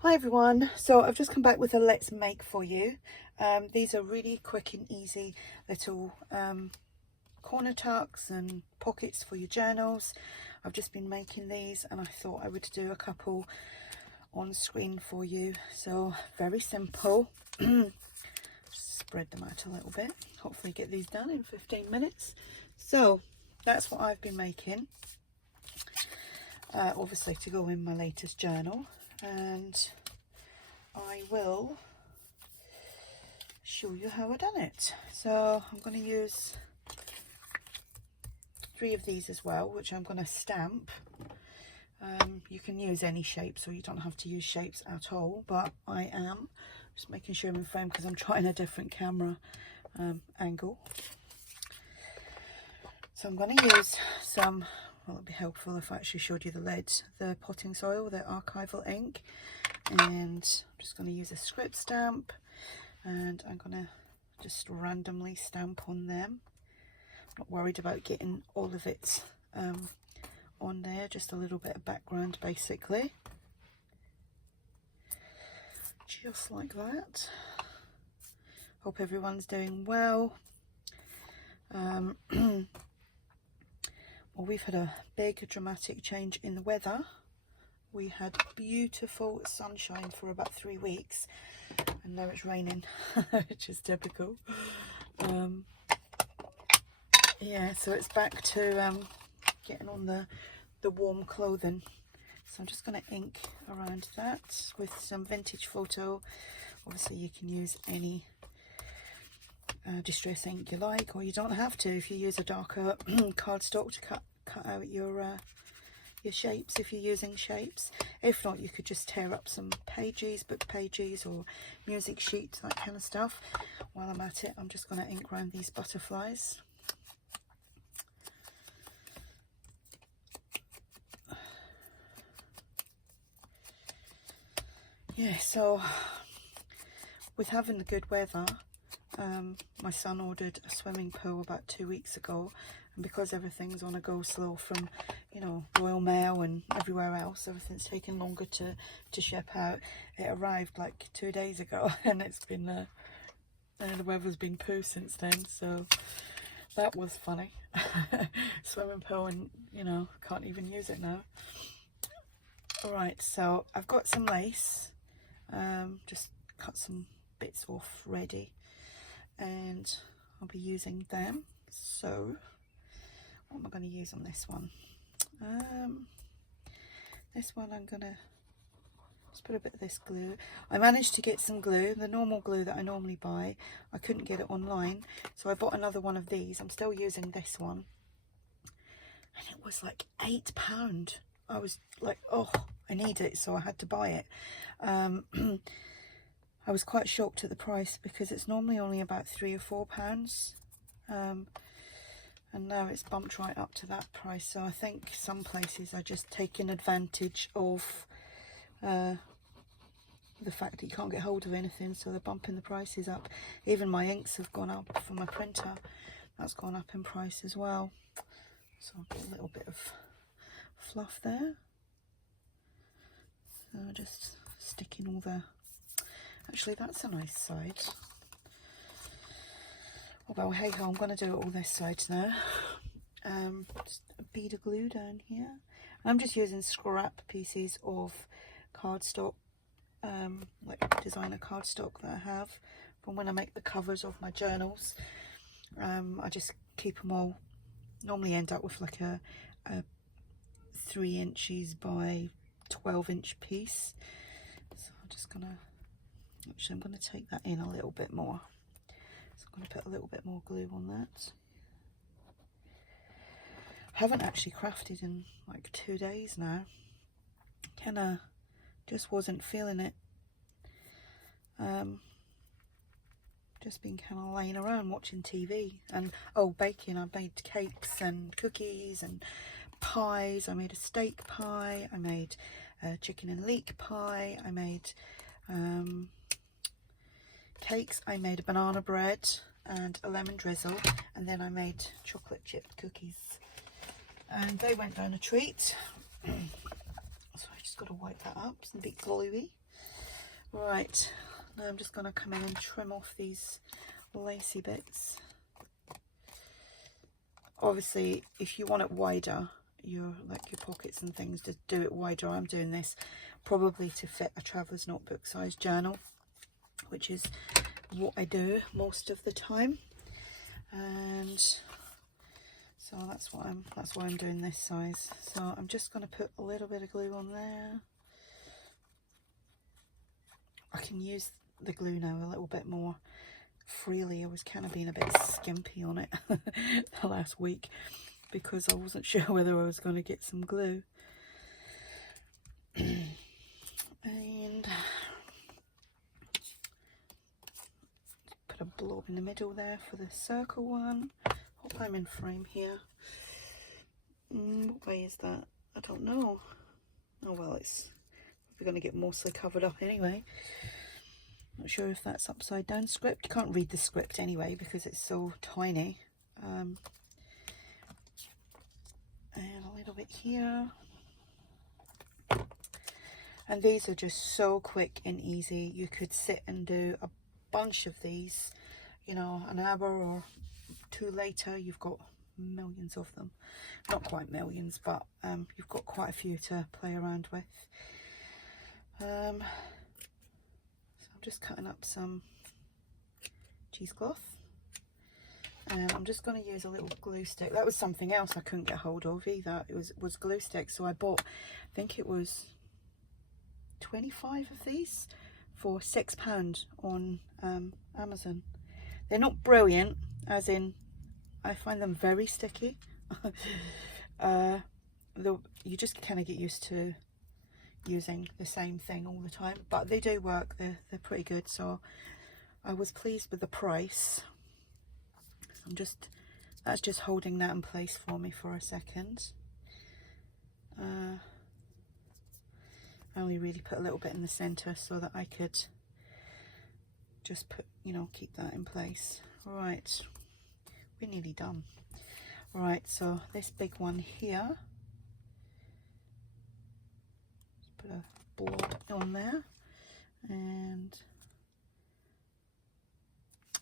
Hi everyone, so I've just come back with a let's make for you. These are really quick and easy little corner tucks and pockets for your journals. I've just been making these and I thought I would do a couple on screen for you. So very simple. Spread them out a little bit, hopefully get these done in 15 minutes. So that's what I've been making, obviously to go in my latest journal, and I will show you how I've done it. So I'm going to use 3 of these as well, which I'm going to stamp. You can use any shape, so you don't have to use shapes at all, but I am just making sure I'm in frame because I'm trying a different camera angle. So I'm going to use some, well, it'd be helpful if I actually showed you the lid, the potting soil, the archival ink, and I'm just going to use a script stamp, and I'm going to just randomly stamp on them. I'm not worried about getting all of it on there, just a little bit of background basically, just like that. Hope everyone's doing well. Well, we've had a big dramatic change in the weather. We had beautiful sunshine for about 3 weeks and now it's raining, which is typical. Yeah, so it's back to getting on the warm clothing. So I'm just going to ink around that with some vintage photo. Obviously you can use any distress ink you like, or you don't have to if you use a darker cardstock to cut out your shapes if you're using shapes. If not, you could just tear up some pages, book pages or music sheets, that kind of stuff. While I'm at it, I'm just going to ink around these butterflies. Yeah, so with having the good weather, my son ordered a swimming pool about 2 weeks ago, and because everything's on a go slow from, you know, Royal Mail and everywhere else, everything's taken longer to ship out. It arrived like 2 days ago and it's been the weather's been poo since then, so that was funny. Swimming pool, and you know, can't even use it now. Alright, so I've got some lace, just cut some bits off ready, and I'll be using them. So what am I going to use on this one? This one I'm going to just put a bit of this glue. I managed to get some glue, the normal glue that I normally buy. I couldn't get it online, so I bought another one of these. I'm still using this one, and it was like £8. I was like, oh, I need it, so I had to buy it. I was quite shocked at the price because it's normally only about £3 or £4, and now it's bumped right up to that price. So I think some places are just taking advantage of the fact that you can't get hold of anything, so they're bumping the prices up. Even my inks have gone up for my printer. That's gone up in price as well. So I've got a little bit of fluff there. So just sticking all the... Actually, that's a nice side. Oh, well, hey ho, I'm going to do it all this side now. Just a bead of glue down here. I'm just using scrap pieces of cardstock, like designer cardstock that I have from when I make the covers of my journals. I just keep them all, normally end up with like a 3 inches by 12 inch piece. So I'm just gonna, actually I'm gonna take that in a little bit more. So I'm gonna put a little bit more glue on that. I haven't actually crafted in like 2 days now. Kinda just wasn't feeling it. Just been kind of laying around watching TV and, oh, baking. I made cakes and cookies and pies. I made a steak pie. I made a chicken and leek pie. I made cakes. I made a banana bread and a lemon drizzle, and then I made chocolate chip cookies, and they went down a treat. So I just got to wipe that up. It's a bit gluey. Right, now I'm just going to come in and trim off these lacy bits. Obviously, if you want it wider, your pockets and things, just do it wider. I'm doing this probably to fit a traveler's notebook size journal, which is what I do most of the time. And so that's why I'm doing this size. So I'm just going to put a little bit of glue on there. I can use the glue now a little bit more freely. I was kind of being a bit skimpy on it the last week because I wasn't sure whether I was going to get some glue. And put a blob in the middle there for the circle one. Hope I'm in frame here. What way is that? I don't know. Oh well, it's we're going to get mostly covered up anyway. Not sure if that's upside down script. You can't read the script anyway because it's so tiny. And a little bit here. And these are just so quick and easy. You could sit and do a bunch of these, you know, an hour or two later. You've got millions of them. Not quite millions, but you've got quite a few to play around with. So I'm just cutting up some cheesecloth. And I'm just going to use a little glue stick. That was something else I couldn't get hold of either. It was glue stick. So I bought, I think it was 25 of these for £6 on Amazon. They're not brilliant, as in I find them very sticky. You just kind of get used to using the same thing all the time, but they do work. They're pretty good, so I was pleased with the price. That's just holding that in place for me for a second. I only really put a little bit in the center so that I could just put, you know, keep that in place. Right, we're nearly done. Right, so this big one here, just put a blob on there, and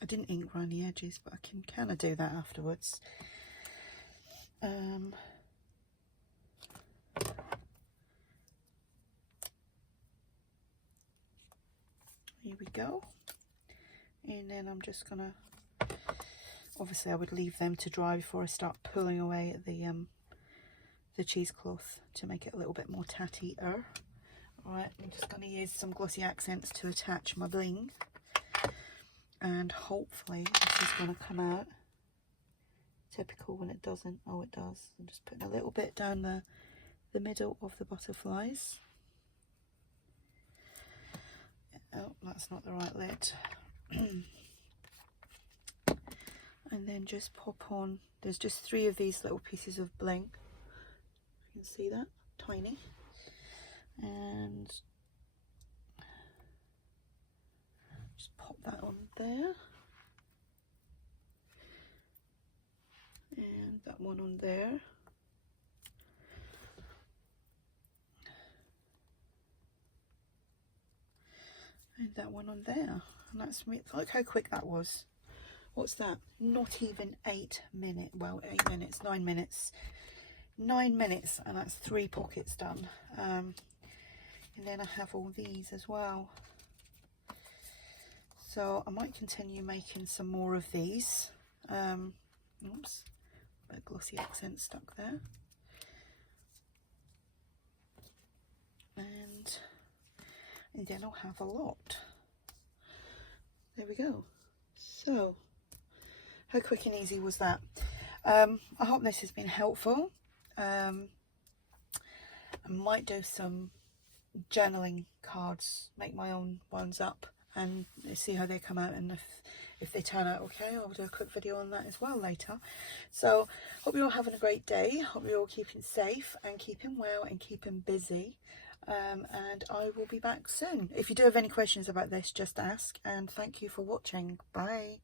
I didn't ink around the edges, but I can kind of do that afterwards. Here we go. And then I'm just gonna, obviously I would leave them to dry before I start pulling away at the cheesecloth to make it a little bit more tatty-er. Alright, I'm just gonna use some glossy accents to attach my bling. And hopefully this is gonna come out. Typical when it doesn't. Oh, it does. I'm just putting a little bit down the middle of the butterflies. Oh, that's not the right lid. And then just pop on, there's just 3 of these little pieces of bling. You can see that, tiny. And just pop that on there. And that one on there. And that one on there. And that's me. Look how quick that was. What's that? Not even 8 minutes. Well, 8 minutes, 9 minutes. 9 minutes, and that's 3 pockets done. And then I have all these as well. So I might continue making some more of these. Oops, a glossy accent stuck there. And then I'll have a lot. There we go. So, how quick and easy was that? I hope this has been helpful. I might do some journaling cards, make my own ones up and see how they come out, and if they turn out okay, I'll do a quick video on that as well later. So hope you're all having a great day. Hope you're all keeping safe and keeping well and keeping busy. And I will be back soon. If you do have any questions about this, just ask, and thank you for watching. Bye.